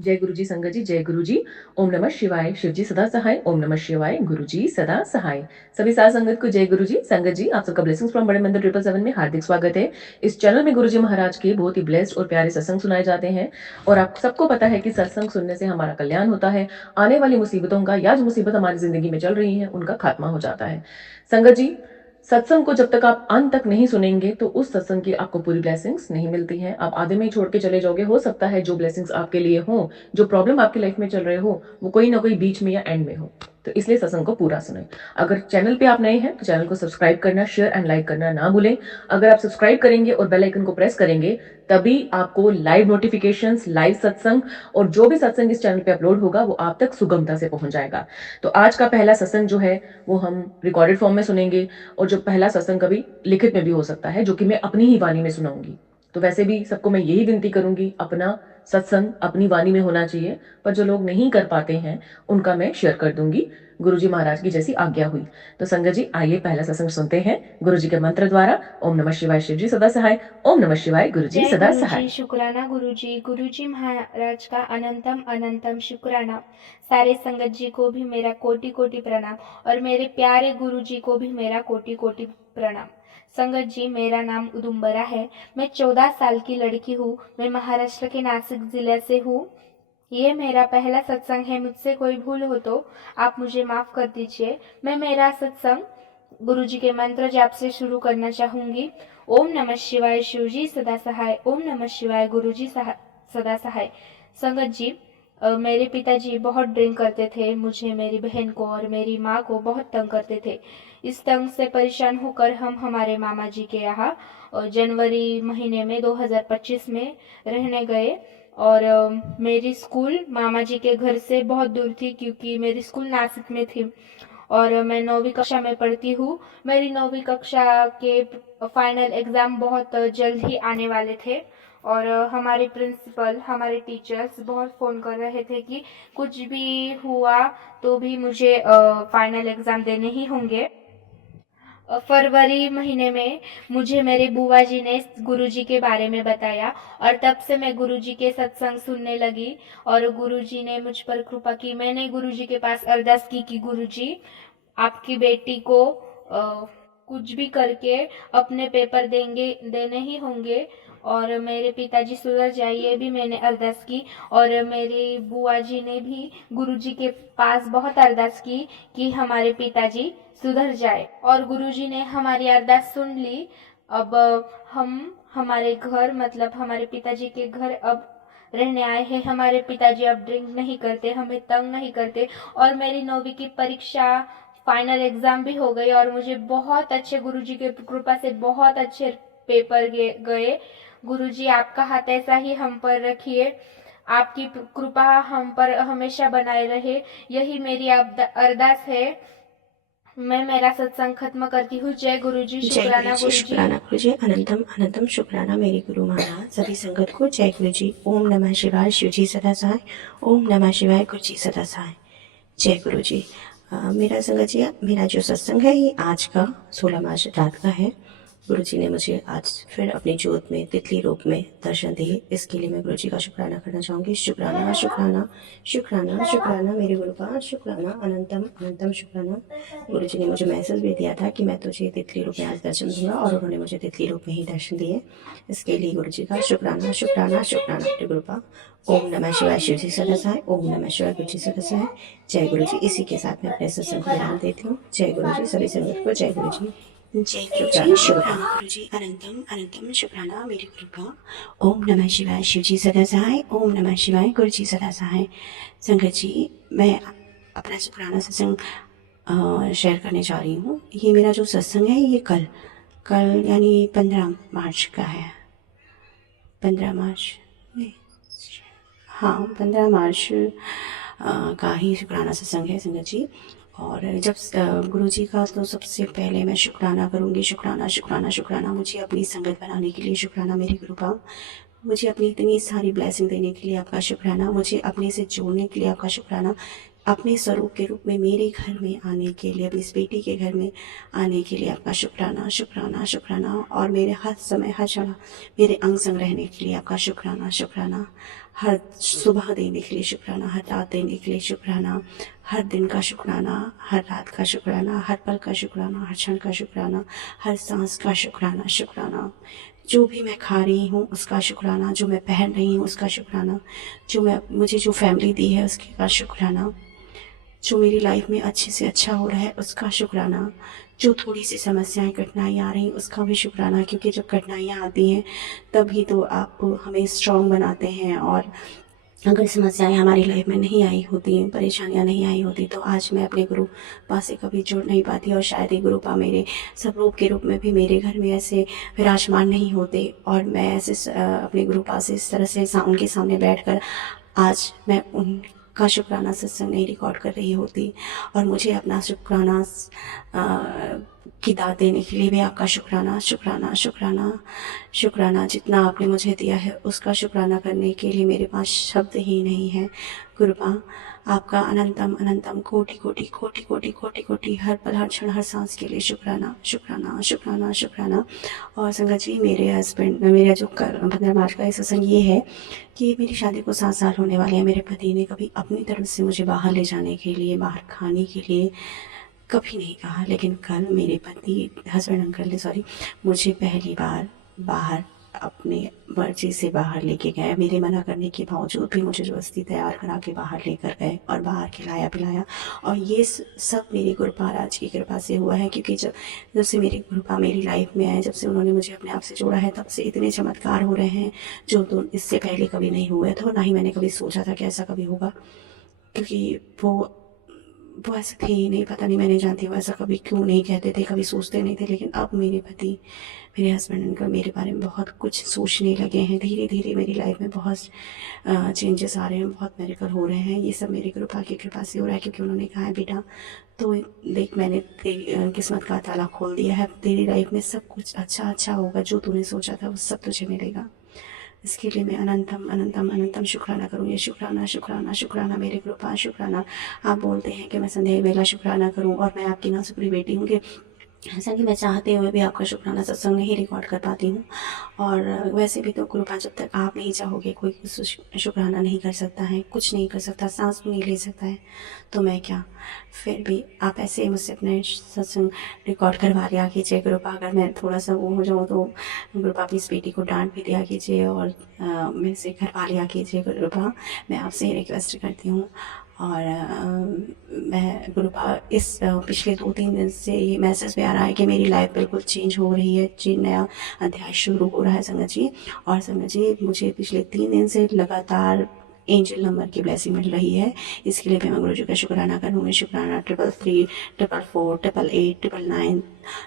जय गुरु जी संगत जी, जय गुरु जी। ओम नमः शिवाय। शिव जी सदा सहाय। ओम नमः शिवाय। गुरु जी सदा सहाय। सभी साध संगत को जय गुरु जी संगत जी। आप सबका ब्लेसिंग्स फ्रॉम बड़े मंदिर 777 में हार्दिक स्वागत है। इस चैनल में गुरु जी महाराज के बहुत ही ब्लेस्ड और प्यारे सत्संग सुनाए जाते हैं और आप सबको पता है कि सत्संग सुनने से हमारा कल्याण होता है। आने वाली मुसीबतों का या जो मुसीबत हमारी जिंदगी में चल रही है उनका खात्मा हो जाता है। संगत जी, सत्संग को जब तक आप अंत तक नहीं सुनेंगे तो उस सत्संग की आपको पूरी ब्लेसिंग्स नहीं मिलती हैं। आप आधे में ही छोड़ के चले जाओगे। हो सकता है जो ब्लेसिंग्स आपके लिए हो, जो प्रॉब्लम आपकी लाइफ में चल रहे हो, वो कोई ना कोई बीच में या एंड में हो। तो इसलिए सत्संग को पूरा सुने। अगर चैनल पे आप नए हैं तो चैनल को सब्सक्राइब करना, शेयर एंड लाइक करना ना भूलें। अगर आप सब्सक्राइब करेंगे और बेल आइकन को प्रेस करेंगे तभी आपको लाइव नोटिफिकेशंस, लाइव सत्संग और जो भी सत्संग इस चैनल पे अपलोड होगा वो आप तक सुगमता से पहुंच जाएगा। तो आज का पहला सत्संग जो है वो हम रिकॉर्डेड फॉर्म में सुनेंगे और जो पहला सत्संग कभी लिखित में भी हो सकता है, जो कि मैं अपनी ही वाणी में सुनाऊंगी। तो वैसे भी सबको मैं यही विनती करूंगी, अपना सत्संग अपनी वाणी में होना चाहिए, पर जो लोग नहीं कर पाते हैं उनका मैं शेयर कर दूंगी गुरुजी महाराज की जैसी आज्ञा हुई। तो संगत जी आइए पहला सत्संग सुनते हैं गुरुजी के मंत्र द्वारा। ओम नमः शिवाय। शिव जी सदा सहाय। ओम नमः शिवाय। गुरुजी जय सदा गुरुजी, सहाय। शुक्राना गुरुजी। गुरुजी महाराज का अनंतम अनंतम शुक्राना। सारे संगत जी को भी मेरा कोटि कोटि प्रणाम और मेरे प्यारे गुरुजी को भी मेरा कोटि कोटि प्रणाम। संगत जी, मेरा नाम उदुम्बरा है। मैं 14 साल की लड़की हूँ। मैं महाराष्ट्र के नासिक जिले से हूँ। ये मेरा पहला सत्संग है। मुझसे कोई भूल हो तो आप मुझे माफ कर दीजिए। मैं मेरा सत्संग गुरुजी के मंत्र जाप से शुरू करना चाहूंगी। ओम नमः शिवाय। शिवजी सदा सहाय। ओम नमः शिवाय। गुरुजी सदा सहाय। संगत जी, मेरे पिताजी बहुत ड्रिंक करते थे। मुझे, मेरी बहन को और मेरी माँ को बहुत तंग करते थे। इस तंग से परेशान होकर हम हमारे मामा जी के यहाँ जनवरी महीने में 2025 में रहने गए और मेरी स्कूल मामा जी के घर से बहुत दूर थी क्योंकि मेरी स्कूल नासिक में थी और मैं 9वीं कक्षा में पढ़ती हूँ। मेरी 9वीं कक्षा के फाइनल एग्जाम बहुत जल्द ही आने वाले थे और हमारे प्रिंसिपल, हमारे टीचर्स बहुत फ़ोन कर रहे थे कि कुछ भी हुआ तो भी मुझे फाइनल एग्ज़ाम देने ही होंगे। फरवरी महीने में मुझे मेरे बुआ जी ने गुरुजी के बारे में बताया और तब से मैं गुरुजी के सत्संग सुनने लगी और गुरुजी ने मुझ पर कृपा की। मैंने गुरुजी के पास अरदास की कि गुरुजी, आपकी बेटी को कुछ भी करके अपने पेपर देने ही होंगे और मेरे पिताजी सुधर जाए, ये भी मैंने अरदास की। और मेरी बुआ जी ने भी गुरुजी के पास बहुत अरदास की कि हमारे पिताजी सुधर जाए और गुरुजी ने हमारी अरदास सुन ली। अब हम हमारे घर, मतलब हमारे पिताजी के घर अब रहने आए हैं। हमारे पिताजी अब ड्रिंक नहीं करते, हमें तंग नहीं करते और मेरी 9वीं की परीक्षा, फाइनल एग्जाम भी हो गई और मुझे बहुत अच्छे, गुरुजी के कृपा से बहुत अच्छे पेपर गए। गुरुजी, आपका हाथ ऐसा ही हम पर रखिए, आपकी कृपा हम पर हमेशा बनाए रहे, यही मेरी अरदास है। मैं मेरा सत्संग खत्म करती हूँ। जय गुरुजी। जय गुरु शुक्राना जी, गुरुजी। शुक्राना गुरु जी, अनंतम अनंतम शुक्राना मेरे गुरु महाराज। सभी संगत को जय गुरु जी। ओम नमः शिवाय। शिव जी सदा सहाय। ओम नमः शिवाय। गुरु जी सदा सहाय। जय गुरु जी। मेरा संगत जी, मेरा जो सत्संग है ये आज का 16 मार्च रात का है। गुरु जी ने मुझे आज फिर अपनी जोत में तितली रूप में दर्शन दिए, इसके लिए मैं गुरु जी का शुक्राना करना चाहूँगी। शुक्राना शुक्राना शुक्राना शुक्राना मेरे गुरु का शुक्राना, अनंतम अनंतम शुक्राना। गुरु जी ने मुझे मैसेज भी दिया था कि मैं तुझे तितली रूप में आज दर्शन दूंगा और उन्होंने मुझे तितली रूप में ही दर्शन दिए। इसके लिए गुरु जी का शुक्राना शुक्राना शुक्राना मेरे गुरु का। ओम नमः शिवाय। शिव जी सदा सहाय। ओम नमः शिवाय। गुरु जी सदा सहाय। जय गुरु जी। इसी के साथ मैं अपने सत्संग को विराम देती हूँ। जय गुरु जी। सभी संगत को जय गुरु जी। जय गुरु जी। शुक्राना गुरु जी, अनंतम अनंतम शुक्राना मेरे गुरु का। ओम नमः शिवाय। शिव जी सदा सहाय। ओम नमः शिवाय। गुरु जी सदा सहाय। संगत जी, मैं अपना शुक्राना सत्संग शेयर करने जा रही हूँ। ये मेरा जो सत्संग है ये कल कल यानी 15 मार्च का है। 15 मार्च नहीं, हाँ 15 मार्च का ही शुक्राना सत्संग है संगत जी। और जब गुरु जी का तो सबसे पहले मैं शुक्राना करूँगी। शुक्राना शुक्राना शुक्राना मुझे अपनी संगत बनाने के लिए शुक्राना मेरे गुरु का। मुझे अपनी इतनी सारी ब्लेसिंग देने के लिए आपका शुक्राना। मुझे अपने से जोड़ने के लिए आपका शुक्राना। अपने स्वरूप के रूप में मेरे घर में आने के लिए, अपनी इस बेटी के घर में आने के लिए आपका शुक्राना शुक्राना शुक्राना। और मेरे हर समय हर क्षण मेरे अंग संग रहने के लिए आपका शुक्राना शुक्राना। हर सुबह देने के लिए शुक्राना, हर रात देने के लिए शुक्राना, हर दिन का शुक्राना, हर रात का शुक्राना, हर पल का शुक्राना, हर क्षण का शुक्राना, हर सांस का शुक्राना। शुक्राना जो भी मैं खा रही हूँ उसका शुक्राना, जो मैं पहन रही हूँ उसका शुक्राना, मुझे जो फैमिली दी है उसके का शुक्राना, जो मेरी लाइफ में अच्छे से अच्छा हो रहा है उसका शुक्राना, जो थोड़ी सी समस्याएं कठिनाइयाँ आ रही हैं उसका भी शुक्राना, क्योंकि जब कठिनाइयाँ आती हैं तभी तो आप हमें स्ट्रॉन्ग बनाते हैं। और अगर समस्याएं हमारी लाइफ में नहीं आई होती हैं, परेशानियां नहीं आई होती, तो आज मैं अपने गुरु पा से कभी जुड़ नहीं पाती, और शायद ही गुरु पा मेरे स्वरूप के रूप में भी मेरे घर में ऐसे विराजमान नहीं होते, और मैं ऐसे अपने गुरु पा से इस तरह से उनके सामने बैठकर आज मैं उनका शुक्राना सत्संग नहीं रिकॉर्ड कर रही होती। और मुझे अपना शुक्राना की दाद देने के लिए भी आपका शुक्राना, शुक्राना, शुक्राना, शुक्राना। जितना आपने मुझे दिया है उसका शुक्राना करने के लिए मेरे पास शब्द ही नहीं है। गुरुपा आपका अनंतम अनंतम कोटि कोटि कोटि कोटि कोटि कोटि हर पल हर क्षण हर सांस के लिए शुक्राना, शुक्राना, शुक्राना, शुक्राना। और संगत जी, मेरे हस्बैंड, मेरा जो 15 मार्च का सत्संग ये है कि मेरी शादी को 7 साल होने वाले हैं। मेरे पति ने कभी अपनी तरफ से मुझे बाहर ले जाने के लिए, बाहर खाने के लिए कभी नहीं कहा, लेकिन कल मेरे पति, हस्बैंड अंकल ने मुझे पहली बार बाहर अपने मर्जी से बाहर लेके गए। मेरे मना करने के बावजूद भी मुझे ज़बरदस्ती तैयार करा के बाहर लेकर गए और बाहर खिलाया पिलाया। और ये सब मेरी गुरु महाराज की कृपा से हुआ है, क्योंकि जब से मेरी गुरु मेरी लाइफ में आए, जब से उन्होंने मुझे अपने आप से जोड़ा है, तब से इतने चमत्कार हो रहे हैं जो तो इससे पहले कभी नहीं हुए थे, और ना ही मैंने कभी सोचा था कि ऐसा कभी होगा, क्योंकि वो ऐसे थे ही नहीं। पता नहीं, मैं नहीं जानती वो ऐसा कभी क्यों नहीं कहते थे, कभी सोचते नहीं थे। लेकिन अब मेरे पति, मेरे हस्बैंड अंकल मेरे बारे में बहुत कुछ सोचने लगे हैं। धीरे धीरे मेरी लाइफ में बहुत चेंजेस आ रहे हैं, बहुत मेरेकल हो रहे हैं। ये सब मेरी कृपा की कृपा से हो रहा है, क्योंकि उन्होंने कहा है बेटा तो देख, मैंने तेरी किस्मत का ताला खोल दिया है। तेरी लाइफ में सब कुछ अच्छा होगा, जो तूने सोचा था वो सब तुझे मिलेगा। इसके लिए मैं अनंतम अनंतम अनंतम शुक्राना करूँगी। शुक्राना, शुक्राना, शुक्राना मेरे कृपा, शुक्राना। आप बोलते हैं कि मैं संध्या वेला शुक्राना करूँ, और मैं आपकी ना शुक्री बेटी हूँ कि ऐसा कि मैं चाहते हुए भी आपका शुक्राना सत्संग नहीं रिकॉर्ड कर पाती हूँ। और वैसे भी तो कृपा, जब तक आप नहीं चाहोगे कोई शुक्राना नहीं कर सकता है, कुछ नहीं कर सकता, सांस भी नहीं ले सकता है, तो मैं क्या। फिर भी आप ऐसे मुझसे अपने सत्संग रिकॉर्ड करवा लिया कीजिए कृपा। अगर मैं थोड़ा सा वो हो जाऊँ तो कृपा अपनी इस बेटी को डांट भी दिया कीजिए, और मेरे से करवा लिया कीजिए कृपा। मैं आपसे रिक्वेस्ट करती हूँ। और मैं गुरुपा इस पिछले 2-3 दिन से ये मैसेज भी आ रहा है कि मेरी लाइफ बिल्कुल चेंज हो रही है, नया अध्याय शुरू हो रहा है संगत जी। और संगत जी, मुझे पिछले 3 दिन से लगातार एंजल नंबर की ब्लेसिंग मिल रही है। इसके लिए भी मैं गुरु जी का शुक्राना करूँगी। शुक्राना 333, 444, 888, 999,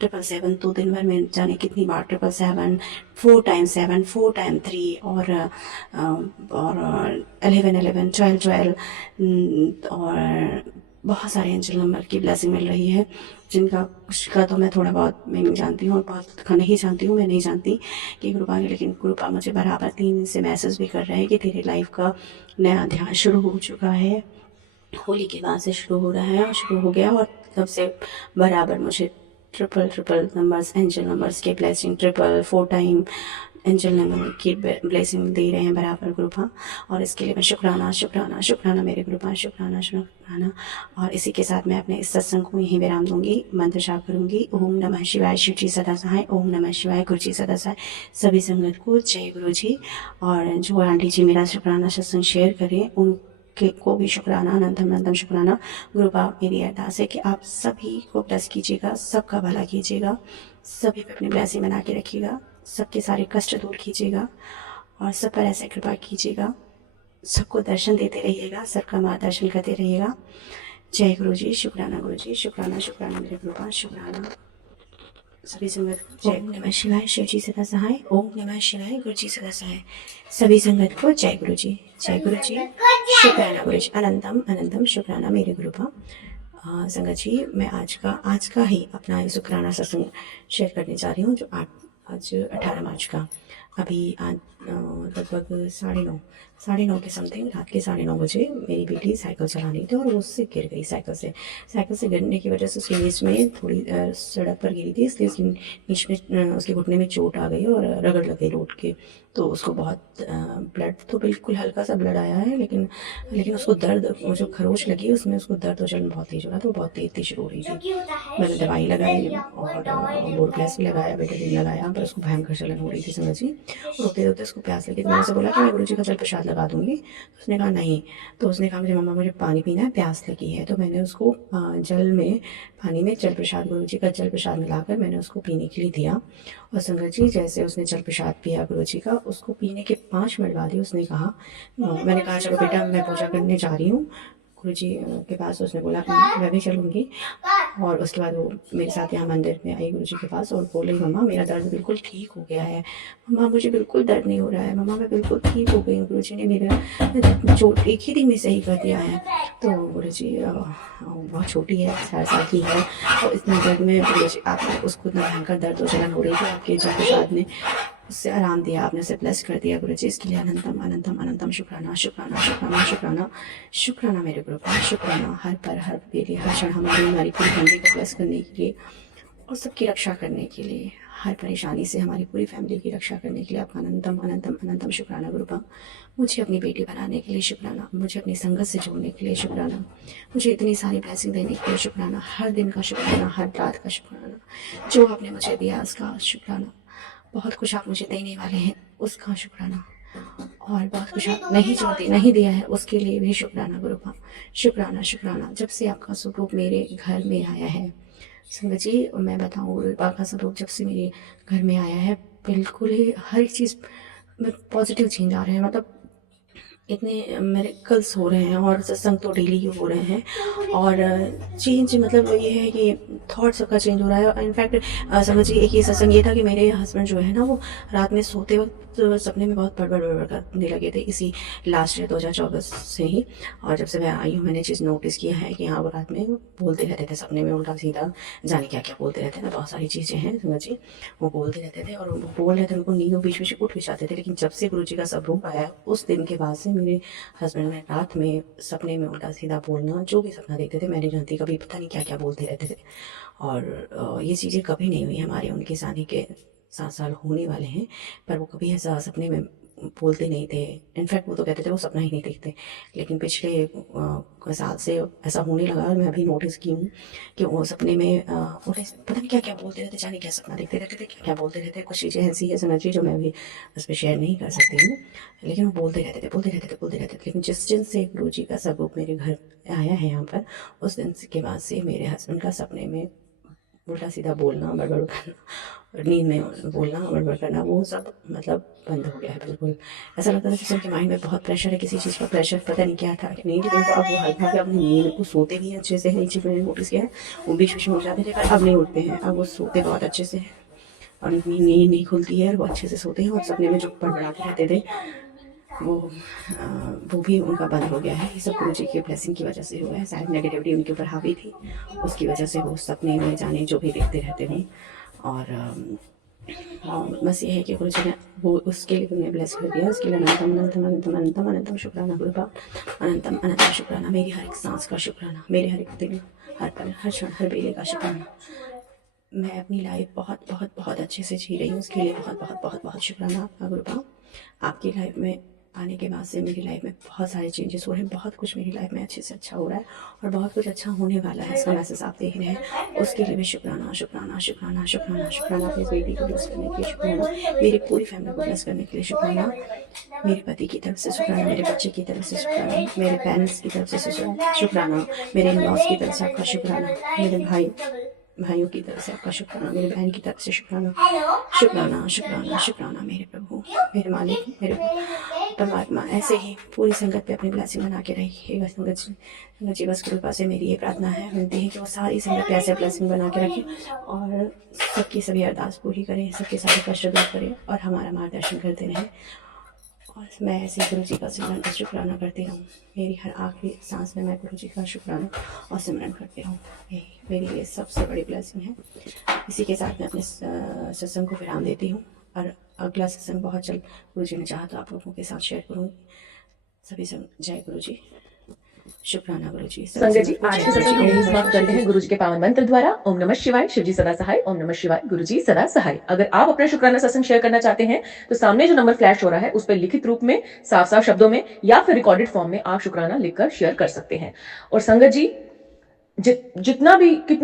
777। तो दिन भर में जाने कितनी बार 777, 4 टाइम 7, 4 टाइम 3, और 1111, 1212, और बहुत सारे एंजल नंबर की ब्लेसिंग मिल रही है, जिनका उसका तो मैं थोड़ा बहुत मैं नहीं जानती हूँ, और बहुत नहीं जानती हूँ, मैं नहीं जानती कि कृपा ने। लेकिन कृपा मुझे बराबर 3 दिन से मैसेज भी कर रहे हैं कि तेरी लाइफ का नया अध्याय शुरू हो चुका है, होली के बाद से शुरू हो रहा है और शुरू हो गया। और तब से बराबर मुझे ट्रिपल नंबर्स, एंजल नंबर्स के ब्लेसिंग, 4 टाइम एंजल नंबर की ब्लेसिंग दे रहे हैं बराबर कृपा। और इसके लिए मैं शुक्राना, शुक्राना, शुक्राना मेरे कृपा, शुक्राना, शुक्राना। और इसी के साथ मैं अपने इस सत्संग को यहीं विराम दूंगी, मंत्र जाप करूंगी। ओम नमः शिवाय, शिव जी सदा सहाय। ओम नमः शिवाय, गुरु जी सदा सहाय। सभी संगत को जय गुरु जी। और जो आंटी जी मेरा शुक्राना सत्संग शेयर करें, उनके को भी शुक्राना, अनंतम अनंतम शुक्राना। गुरुपा मेरी अरदास है कि आप सभी को ब्लेस कीजिएगा, सबका भला कीजिएगा, सभी पे अपनी ब्लेसिंग बना के रखिएगा, सबके सारे कष्ट दूर कीजिएगा, और सब पर ऐसे कृपा कीजिएगा, सबको दर्शन देते रहिएगा, सबका मार्गदर्शन करते रहिएगा। जय गुरु जी। शुक्राना गुरु जी, शुक्राना, शुक्राना मेरे कृपा, शुक्राना। सभी संगत जय। ओम नमः शिवाय, शिव जी सदा सहाय। ओम नमः शिवाय, गुरु जी सदा सहाय। सभी संगत को जय गुरु जी, जय गुरु जी। शुक्राना गुरु जी, अनंतम अनंतम शुक्राना मेरे गुरुपा। संगत जी, मैं आज का ही अपना शुक्राना सत्संग शेयर करने जा रही हूँ, जो आज 18 मार्च का। अभी आज लगभग 9:30 के समथिंग, रात के 9:30 बजे मेरी बेटी साइकिल चला रही थी और वो उससे गिर गई साइकिल से गिरने की वजह से उसकी नीच में थोड़ी सड़क पर गिरी थी, इसलिए उसकी नीच में उसके घुटने में चोट आ गई और रगड़ लग गई रोड के। तो उसको बहुत ब्लड तो बिल्कुल हल्का सा ब्लड आया है, लेकिन उसको दर्द, वो जो खरोच लगी उसमें उसको दर्द और जलन बहुत तेज हो रहा था, वो बहुत तेज रो रही थी। मैंने दवाई लगाई और बोरप्लस भी लगाया, बेटाडीन लगाया, पर उसको भयंकर जलन हो रही थी संगत जी। रोते रोते उसको प्यास लगी तो मैंने उसे बोला कि मैं गुरुजी का जल प्रसाद लगा दूंगी। तो उसने कहा नहीं। तो उसने कहा मुझे मम्मा मुझे पानी पीना है, प्यास लगी है। तो मैंने उसको पानी में जल प्रसाद, गुरुजी का जल प्रसाद मिलाकर मैंने उसको पीने के लिए दिया। और संगत जी जैसे उसने जल प्रसाद पिया गुरुजी का, उसको पीने के 5 मिनट बाद ही उसने कहा, मैंने कहा चलो बेटा मैं पूजा करने जा रही हूँ गुरुजी के पास। उसने बोला कि मैं भी चलूँगी। और उसके बाद वो मेरे साथ यहाँ मंदिर में आई गुरुजी के पास और बोल रही मम्मा मेरा दर्द बिल्कुल ठीक हो गया है, मम्मा मुझे बिल्कुल दर्द नहीं हो रहा है, मम्मा मैं बिल्कुल ठीक हो गई हूँ, गुरुजी ने मेरा चोट एक ही दिन में सही कर दिया है। तो गुरुजी बहुत छोटी है, 4 साल की है और इतने दर्द में गुरुजी आप उसको इतना भयंकर दर्द और जलन हो रही थी, आपके जल प्रसाद ने उससे आराम दिया, आपने उसे ब्लेस कर दिया गुरुजी। इसके लिए अनंतम अनंतम अनंतम शुक्राना शुक्राना शुक्राना शुक्राना शुक्राना मेरे गुरु का, शुक्राना हर पर हर बेले हर क्षण हमारी पूरी फैमिली को ब्लेस करने के लिए और सबकी रक्षा करने के लिए, हर परेशानी से हमारी पूरी फैमिली की रक्षा करने के लिए आपका अनंतम अनंतम अनंतम शुक्राना गुरुपा। मुझे अपनी बेटी बनाने के लिए शुक्राना, मुझे अपनी संगत से जोड़ने के लिए शुक्राना, मुझे इतनी सारी ब्लेसिंग देने के लिए शुक्राना, हर दिन का शुक्राना, हर रात का शुक्राना, जो आपने मुझे दिया उसका शुक्राना, बहुत कुछ आप मुझे देने वाले हैं उसका शुक्राना, और बहुत कुछ आप नहीं दिया है उसके लिए भी शुक्राना गुरुपा। शुक्राना शुक्राना, जब से आपका स्वरूप मेरे घर में आया है संगत जी, मैं बताऊँ गुरुपा का स्वरूप जब से मेरे घर में आया है बिल्कुल ही हर एक चीज़ में पॉजिटिव चेंज आ रहे हैं। मतलब इतने मिरेकल्स हो रहे हैं और सत्संग तो डेली ही हो रहे हैं और चेंज मतलब ये है कि थॉट सबका चेंज हो रहा है। इनफैक्ट समझिए एक ये सत्संग ये था कि मेरे हस्बैंड जो है ना वो रात में सोते वक्त सपने में बहुत बड़बड़ करने लगे थे इसी लास्ट ईयर 2024 से ही। और जब से मैं आई हूँ मैंने चीज़ नोटिस किया है कि हाँ वो रात में बोलते रहते थे सपने में उल्टा सीधा, जाने क्या क्या बोलते रहते थे, बहुत सारी चीज़ें हैं समझ जी, वो बोलते रहते थे और वो बोल रहे थे, उनको नींद बीच में से उठ भी जाते थे। लेकिन जब से गुरु जी का स्वरूप आया उस दिन के बाद से मेरे हस्बैंड ने रात में सपने में उल्टा सीधा बोलना, जो भी सपना देखते थे मैं नहीं जानती, कभी पता नहीं क्या क्या बोलते रहते थे। और ये चीज़ें कभी नहीं हुई हमारे उनके आने के 7 साल होने वाले हैं, पर वो कभी ऐसा सपने में बोलते नहीं थे। इनफैक्ट वो तो कहते थे वो सपना ही नहीं देखते। लेकिन पिछले साल से ऐसा होने लगा और मैं अभी नोटिस की हूँ कि वो सपने में पता नहीं क्या क्या बोलते रहते, जाने क्या सपना देखते रहते थे, क्या क्या बोलते रहते। कुछ चीज़ें ऐसी है समझिए जो मैं अभी उस पर शेयर नहीं कर सकती हूँ, लेकिन वो बोलते रहते थे। लेकिन जिस दिन से गुरु जी का स्वरूप मेरे घर आया है यहाँ पर, उस दिन के बाद से मेरे हस्बैंड का सपने में उल्टा सीधा बोलना, बड़बड़ करना, और नींद में बोलना, बड़बड़ करना, वो सब मतलब बंद हो गया है बिल्कुल। ऐसा लगता था जैसे उनके माइंड में बहुत प्रेशर है, किसी चीज़ का प्रेशर, पता नहीं क्या था कि नहीं। लेकिन अब वो हल्का के अपनी नींद को सोते भी अच्छे से है, ये चीज़ मैंने नोटिस किया है। वो बीच बीच में उठ जाते थे पर अब नहीं उठते हैं, अब वो सोते बहुत अच्छे से हैं और उनकी नींद नहीं खुलती है और वो अच्छे से सोते हैं। और सपने में जो बड़बड़ाते रहते थे वो भी उनका बंद हो गया है। ये सब गुरु जी की ब्लेसिंग की वजह से हुआ है। शायद नेगेटिविटी उनके ऊपर हावी थी, उसकी वजह से वो सपने में जाने जो भी देखते रहते हैं। और बस ये है कि गुरु जी ने वो उसके लिए उन्हें ब्लेस कर दिया। उसके लिए अनंतम अनंतम अनंतम अनंतम अनंतम शुक्राना गुरुपा, अनंतम अनंतम शुक्राना। मेरी हर एक सांस का शुक्राना, मेरे हर एक दिन, हर पल, हर क्षण, हर बेले का शुक्राना। मैं अपनी लाइफ बहुत बहुत बहुत अच्छे से जी रही हूँ, उसके लिए बहुत बहुत बहुत बहुत शुक्राना आपका गुरुपा। आपकी लाइफ में आने के बाद से मेरी लाइफ में बहुत सारे चेंजेस हो रहे हैं, बहुत कुछ मेरी लाइफ में अच्छे से अच्छा हो रहा है और बहुत कुछ अच्छा होने वाला है, इसका मैसेज आप देख रहे हैं। उसके लिए भी शुक्राना शुक्राना शुक्राना शुक्राना शुक्राना। अपनी बेटी को ब्लेस करने के लिए शुक्राना, मेरी पूरी फैमिली को ब्लेस करने के लिए शुक्राना, मेरे पति की तरफ से शुक्राना, मेरे बच्चे की तरफ से शुक्राना, मेरे पेरेंट्स की तरफ से शुक्राना, मेरे इन-लॉज की तरफ से आपका शुक्राना, मेरे भाइयों की तरफ से आपका शुक्राना, मेरी बहन की तरफ से शुक्राना, शुक्राना शुक्राना शुक्राना। मेरे प्रभु, मेरे मालिक, मेरे परमात्मा, ऐसे ही पूरी संगत पे अपनी ब्लेसिंग बना के रखिएगा। संगत जी बस कृपा से मेरी ये प्रार्थना है, विनती है कि वो सारी संगत पे ऐसे ब्लेसिंग बना के रखें और सबकी सभी अरदास पूरी करें, सबके सारे कष्ट दूर करें और हमारा मार्गदर्शन करते रहें। और मैं ऐसे गुरु जी का सिमरन और शुक्राना करती रहूँ। मेरी हर आखिरी सांस में मैं गुरु जी का शुक्राना और सिमरन करती रहूँ। यही मेरी लिए सबसे बड़ी ब्लेसिंग है। इसी के साथ मैं अपने सत्संग को विराम देती हूँ और अगला सत्संग बहुत जल्द गुरु जी ने चाहा तो आप लोगों के साथ शेयर करूँगी। सभी जय गुरु जी, शुक्राना गुरु जी। संगत जी, आज के सत्संग को यहीं समाप्त करते हैं गुरु जी के पावन मंत्र द्वारा। ओम नमः शिवाय, शिव जी सदा सहाय। ओम नमः शिवाय, गुरु जी सदा सहाय। अगर आप अपना शुक्राना सत्संग शेयर करना चाहते हैं तो सामने जो नंबर फ्लैश हो रहा है उस पर लिखित रूप में, साफ साफ शब्दों में या फिर रिकॉर्डेड फॉर्म में आप शुक्राना लिखकर शेयर कर सकते हैं। और संगत जी, कितना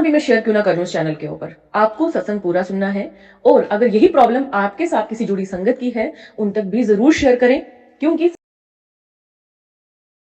भी मैं शेयर क्यों ना करूं इस चैनल के ऊपर, आपको सत्संग पूरा सुनना है। और अगर यही प्रॉब्लम आपके साथ किसी जुड़ी संगत की है, उन तक भी जरूर शेयर करें, क्योंकि